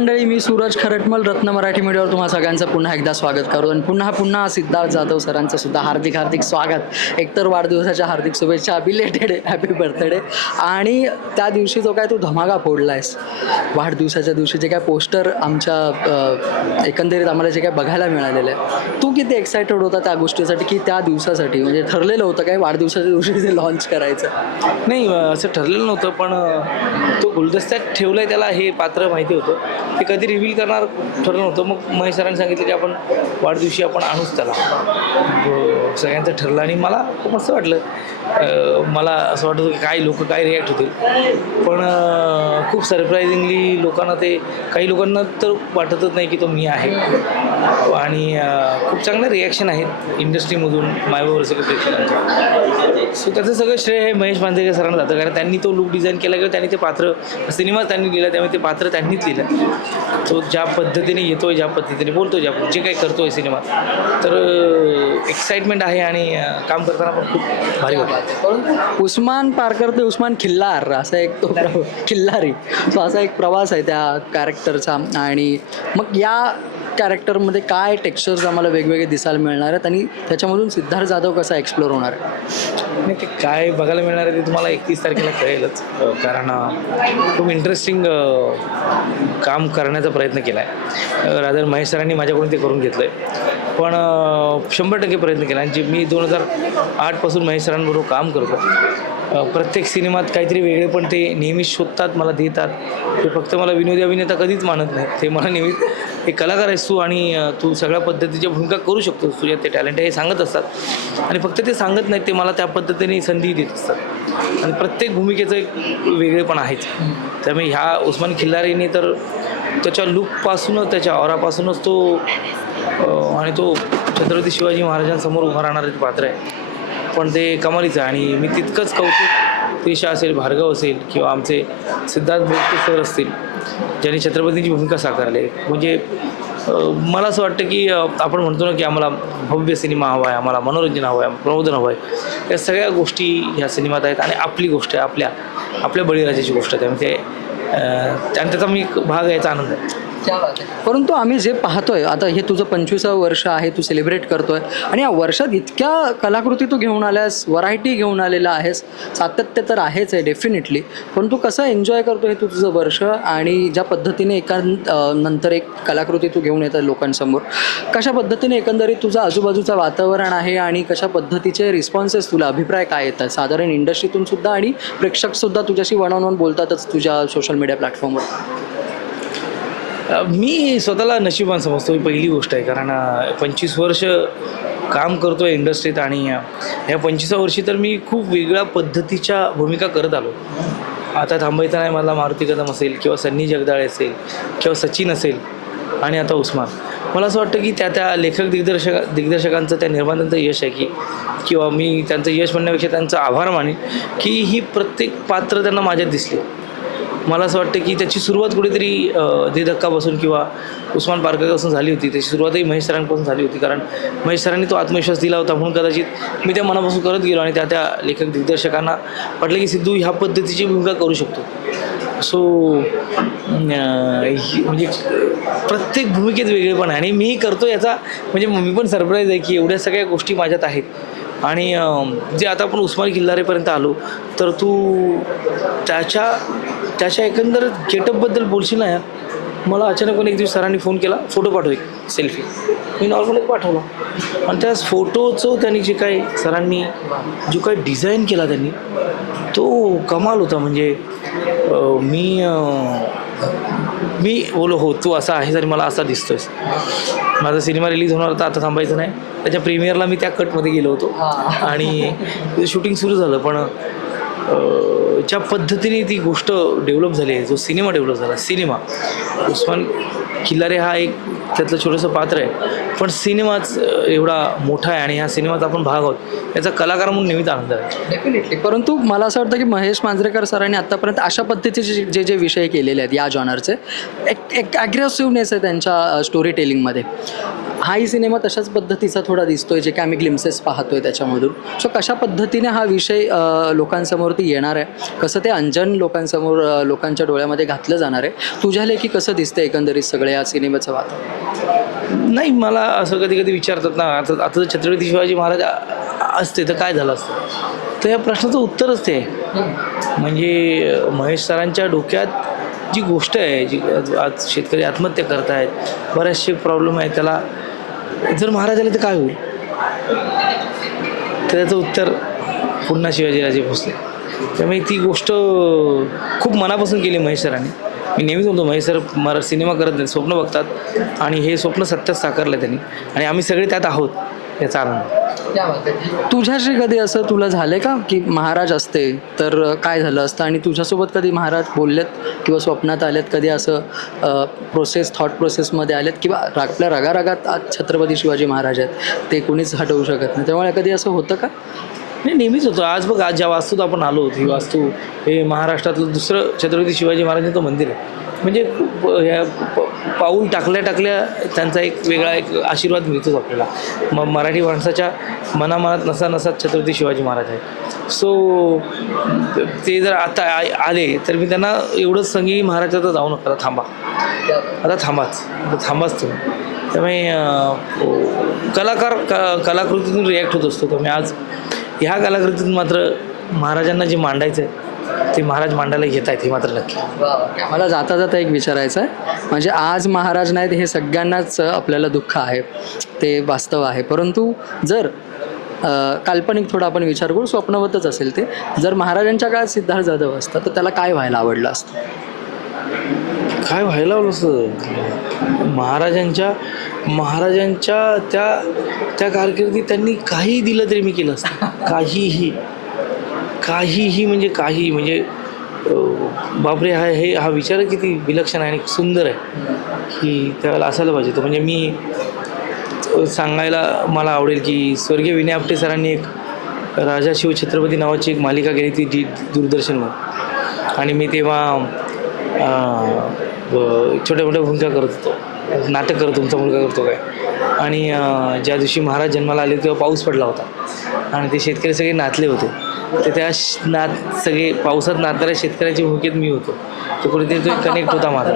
मंडळी मी सूरज खरटमल रत्न मराठी मीडियावर तुम्हा सगळ्यांचं पुन्हा एकदा स्वागत करतो आणि पुन्हा पुन्हा सिद्धार्थ जाधव सरांचं सुद्धा हार्दिक हार्दिक स्वागत. एकतर वाढदिवसाच्या हार्दिक शुभेच्छा बिलेटेड हॅपी बर्थडे आणि त्या दिवशी जो काय तू धमाका फोडला आहेस वाढदिवसाच्या दिवशी जे काय पोस्टर आमच्या एकंदरीत आम्हाला जे काय बघायला मिळालेलं आहे तू किती एक्सायटेड होता त्या गोष्टीसाठी की त्या दिवसासाठी? म्हणजे ठरलेलं होतं काय वाढदिवसाच्या दिवशी ते लॉन्च करायचं? नाही असं ठरलेलं नव्हतं पण तो गुलदस्त्यात ठेवलं आहे त्याला हे पात्र माहिती होतं. ते कधी रिव्हील करणार ठरलं नव्हतं. मग महेश सरांनी सांगितलं की आपण वाढदिवशी आपण आणूच त्याला. हो, सगळ्यांचं ठरलं आणि मला खूप मस्त वाटलं. मला असं वाटत होतं की काय लोक काय रिॲक्ट होतील. पण खूप सरप्रायझिंगली लोकांना ते काही लोकांना तर वाटतच नाही की तो मी आहे. आणि खूप चांगलं रिॲक्शन आहेत इंडस्ट्रीमधून मायबावर सगळं प्रेक्षकांच्या सो त्याचं सगळं श्रेय हे महेश मांजरेकर सरांना जातं. कारण त्यांनी तो लुक डिझाईन केला किंवा त्यांनी ते पात्र सिनेमा त्यांनी लिहिला त्यामुळे ते पात्र त्यांनीच लिहिलं. तो ज्या पद्धतीने येतोय ज्या पद्धतीने बोलतोय ज्या जे काही करतोय सिनेमा तर एक्साइटमेंट आहे आणि काम करताना पण खूप भारी वाटतं उस्मान पारकर ते उस्मान खिल्लार असा एक तो खिल्लारी. सो असा एक प्रवास आहे त्या कॅरेक्टरचा आणि मग या कॅरेक्टरमध्ये काय टेक्स्चर्स आम्हाला वेगवेगळे दिसायला मिळणार आहेत आणि त्याच्यामधून सिद्धार्थ जाधव कसा एक्सप्लोर होणार आहे? नाही ते काय बघायला मिळणार आहे ते तुम्हाला एकतीस तारखेला कळेलच. कारण खूप इंटरेस्टिंग काम करण्याचा प्रयत्न केला आहे रादर महेश सरांनी माझ्याकडून ते करून घेतलं आहे पण शंभर टक्के प्रयत्न केला. आणि जे मी दोन हजार आठपासून महेश सरांबरोबर काम करतो प्रत्येक सिनेमात काहीतरी वेगळे पण ते नेहमी शोधतात मला देतात. ते फक्त मला विनोदी अभिनेता कधीच मानत नाही ते मला नेहमी एक कलाकार आहेस तू आणि तू सगळ्या पद्धतीच्या भूमिका करू शकतोस. तुझ्या ते टॅलेंट आहे हे सांगत असतात. आणि फक्त ते सांगत नाहीत ते मला त्या पद्धतीने संधी देत असतात. आणि प्रत्येक भूमिकेचं एक वेगळेपण आहेच. त्यामुळे ह्या उस्मान खिल्लारीने तर त्याच्या लुकपासूनच त्याच्या औरापासूनच तो आणि तो छत्रपती शिवाजी महाराजांसमोर उभा राहणारं पात्र आहे. पण ते कमालीचं आहे आणि मी तितकंच कौतुक त्रिशा असेल भार्गव असेल किंवा आमचे सिद्धार्थ बोलके सर असतील ज्यांनी छत्रपतींची भूमिका साकारली. म्हणजे मला असं वाटतं की आपण म्हणतो ना की आम्हाला भव्य सिनेमा हवा आहे आम्हाला मनोरंजन हवं आहे प्रबोधन हवं आहे या सगळ्या गोष्टी ह्या सिनेमात आहेत आणि आपली गोष्ट आहे आपल्या आपल्या बळीराजाची गोष्ट आहे. म्हणजे, त्यामुळे ते आणि त्याचा मी एक भाग यायचा आनंद आहे. परंतु आम्ही जे पाहतोय आता हे तुझं पंचवीसावं वर्ष आहे तू सेलिब्रेट करतोय आणि या वर्षात इतक्या कलाकृती तू घेऊन आल्यास व्हरायटी घेऊन आलेला आहेस सातत्य तर आहेच आहे डेफिनेटली पण तू कसं एन्जॉय करतो हे तू तुझं वर्ष आणि ज्या पद्धतीने एका नंतर एक कलाकृती तू घेऊन येतात लोकांसमोर कशा पद्धतीने एकंदरीत तुझं आजूबाजूचं वातावरण आहे आणि कशा पद्धतीचे रिस्पॉन्सेस तुला अभिप्राय काय येतात? साधारण इंडस्ट्रीतून सुद्धा आणि प्रेक्षकसुद्धा तुझ्याशी वन ऑन वन बोलतातच तुझ्या सोशल मीडिया प्लॅटफॉर्मवर मी स्वतःला नशिबान समजतो ही पहिली गोष्ट आहे. कारण पंचवीस वर्ष काम करतो आहे इंडस्ट्रीत आणि ह्या पंचवीसा वर्षी तर मी खूप वेगळ्या पद्धतीच्या भूमिका करत आलो. आता थांबायचं नाही मला मारुती कदम असेल किंवा सन्नी जगदाळे असेल किंवा सचिन असेल आणि आता उस्मान. मला असं वाटतं की त्या त्या लेखक दिग्दर्शक दिग्दर्शकांचं त्या निर्मात्यांचं यश आहे की किंवा मी त्यांचं यश म्हणण्यापेक्षा त्यांचा आभार मानेन की ही प्रत्येक पात्र त्यांना माझ्यात दिसली. मला असं वाटतं की त्याची सुरुवात कुठेतरी दे धक्कापासून किंवा उस्मान पारकरपासून झाली होती. त्याची सुरुवातही महेश सरांपासून झाली होती. कारण महेश सरांनी तो आत्मविश्वास दिला होता म्हणून कदाचित मी त्या मनापासून करत गेलो आणि त्या त्या लेखक दिग्दर्शकांना वाटलं की सिद्धू ह्या पद्धतीची भूमिका करू शकतो. सो म्हणजे प्रत्येक भूमिकेत वेगळेपण आहे. आणि मीही करतो याचा म्हणजे मी पण सरप्राईज आहे की एवढ्या सगळ्या गोष्टी माझ्यात आहेत. आणि जे आता आपण उस्मान किल्लारेपर्यंत आलो तर तू त्याच्या त्याच्या एकंदर गेटअपबद्दल बोलशील ना यार? मला अचानक एक दिवस सरांनी फोन केला. फोटो पाठव एक सेल्फी मी नॉर्मल पाठवला. आणि त्या फोटोचं त्यांनी जे काही सरांनी जो काही डिझाईन केला त्यांनी तो कमाल होता. म्हणजे मी मी बोलो हो तू असा आहेस आणि मला असा दिसतोयस. माझा सिनेमा रिलीज होणार होता आता थांबायचं नाही. त्याच्या प्रीमियरला मी त्या कटमध्ये गेलो होतो. आणि शूटिंग सुरू झालं पण ज्या पद्धतीने ती गोष्ट डेव्हलप झाली आहे जो सिनेमा डेव्हलप झाला सिनेमा. उस्मान खिल्लारे हा एक त्यातलं छोटंसं पात्र आहे. पण सिनेमाच एवढा मोठा आहे आणि ह्या सिनेमाचा आपण भाग आहोत याचा कलाकार म्हणून नेहमीच आनंद आहे. डेफिनेटली परंतु मला असं वाटतं की महेश मांजरेकर सरांनी आत्तापर्यंत अशा पद्धतीचे जे- जे जे विषय केलेले आहेत या जॉनरचे एक एक ॲग्रेसिव्हनेस आहे त्यांच्या स्टोरी टेलिंगमध्ये हाही सिनेमा तशाच पद्धतीचा थोडा दिसतोय जे काय आम्ही ग्लिम्सेस पाहतोय त्याच्यामधून. सो कशा पद्धतीने हा विषय अ, लोकांसमोरती येणार आहे? कसं ते अंजन लोकांसमोर लोकांच्या डोळ्यामध्ये घातलं जाणार आहे? तुझ्या लेखी कसं दिसतं एकंदरीत सगळं या सिनेमाचं वातावरण? नाही मला असं कधी कधी विचारतात ना आता आता छत्रपती शिवाजी महाराज असते तर काय झालं असतं? तर या प्रश्नाचं उत्तरच ते म्हणजे महेश सरांच्या डोक्यात जी गोष्ट आहे जी आज- आज शेतकरी आत्महत्या करत आहेत बरेचसे प्रॉब्लेम आहेत त्याला जर महाराज आले तर काय होईल? तर त्याचं उत्तर पुन्हा शिवाजीराजे भोसले. त्यामुळे ती गोष्ट खूप मनापासून केली महेश सरांनी मी नेहमीच म्हणतो महेश सर मरा सिनेमा करत नाही स्वप्न बघतात. आणि हे स्वप्न सत्यात साकारलं त्यांनी. आणि आम्ही सगळे त्यात आहोत याचा आनंद. तुझ्याशी कधी असं तुला झालंय का की महाराज असते तर काय झालं असतं? आणि तुझ्यासोबत कधी महाराज बोललेत किंवा स्वप्नात आलेत कधी असं प्रोसेस थॉट प्रोसेसमध्ये आलेत? किंवा आपल्या रगारगात आज छत्रपती शिवाजी महाराज आहेत ते कोणीच हटवू शकत नाही. त्यामुळे कधी असं होतं का? नाही नेहमीच होतं. आज बघ आज ज्या वास्तूत आपण आलो ही वास्तू हे महाराष्ट्रातलं दुसरं छत्रपती शिवाजी महाराजांचं मंदिर आहे. म्हणजे ह्या प- पाऊल टाकल्या टाकल्या त्यांचा एक वेगळा एक आशीर्वाद मिळतोच आपल्याला. म मराठी माणसाच्या मनामनात नसा नसात छत्रपती शिवाजी महाराज आहे सो ते जर आता आले तर मी त्यांना एवढंच संगी महाराज जाऊ नका आता थांबा. आता थांबाच. थांबाच तुम्ही. त्यामुळे कलाकार क कलाकृतीतून रिॲक्ट होत असतो. त्यामुळे आज ह्या कलाकृतीतून मात्र महाराजांना जे मांडायचं आहे ते महाराज मांडायला येत आहेत हे मात्र नक्की. मला जाता जाता एक विचारायचं आहे म्हणजे आज महाराज नाहीत हे सगळ्यांनाच आपल्याला दुःख आहे ते वास्तव आहे. परंतु जर काल्पनिक थोडा आपण विचार करू स्वप्नवतच असेल ते जर महाराजांच्या काळात सिद्धार्थ जाधव असतं तर त्याला काय व्हायला आवडलं असतं? काय व्हायला हवं असं महाराजांच्या महाराजांच्या त्या त्या कारकिर्दीत त्यांनी काहीही दिलं तरी मी केलं असतं. काहीही काहीही म्हणजे काही म्हणजे बापरे हा हे हा विचार किती विलक्षण आहे आणि सुंदर आहे की त्यावेळेला असायला पाहिजे तो म्हणजे मी सांगायला मला आवडेल की स्वर्गीय विनय आपटे सरांनी एक राजा शिव छत्रपती नावाची एक मालिका केली ती डी दूरदर्शनवर. आणि मी तेव्हा छोट्या मोठ्या भूमिका करत होतो. नाटक करत तुमचा मुलगा करतो काय. आणि ज्या दिवशी महाराज जन्माला आले तेव्हा पाऊस पडला होता. आणि ते शेतकरी सगळे नाचले होते. तर त्या नात नाच सगळे पावसात नाचणाऱ्या शेतकऱ्याच्या भूमिकेत मी होतो. तो कुठेतरी तो कनेक्ट होता माझा.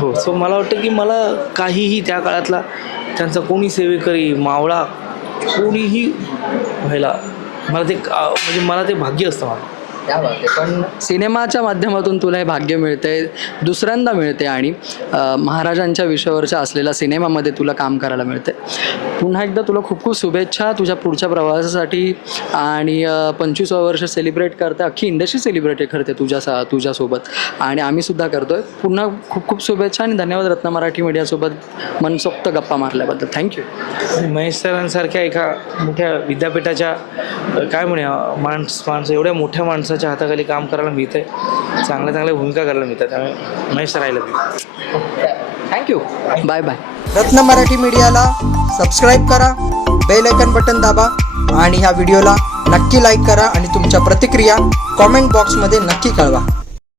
हो सो मला वाटतं की मला काहीही त्या काळातला त्यांचा कोणी सेवेकरी मावळा कोणीही व्हायला मला ते का- म्हणजे मला ते भाग्य असतं मला पण सिनेमाच्या माध्यमातून तुला हे भाग्य मिळतंय दुसऱ्यांदा मिळते आणि महाराजांच्या विषयावरच्या असलेल्या सिनेमामध्ये तुला काम करायला मिळते पुन्हा एकदा तुला खूप खूप शुभेच्छा तुझ्या पुढच्या प्रवासासाठी आणि पंचवीसावं वर्ष सेलिब्रेट करते अख्खी इंडस्ट्री सेलिब्रेट करते तुझ्या सा तुझ्यासोबत. आणि आम्ही सुद्धा करतोय. पुन्हा खूप खूप शुभेच्छा आणि धन्यवाद रत्न मराठी मीडियासोबत मनसोक्त गप्पा मारल्याबद्दल. थँक्यू महेश सरांसारख्या एका मोठ्या विद्यापीठाच्या काय म्हणूया माणस माणसं एवढ्या मोठ्या माणसाच्या हाताखाली काम करायला मिळतंय. चांगल्या चांगल्या भूमिका करायला मिळतात. त्यामुळे महेश सर राहिलं thank you bye bye Ratna Marathi मीडियाला सबस्क्राईब करा बेल आयकन बटन दाबा आणि ह्या व्हिडिओला नक्की लाईक करा आणि तुमच्या प्रतिक्रिया कॉमेंट बॉक्समध्ये नक्की कळवा.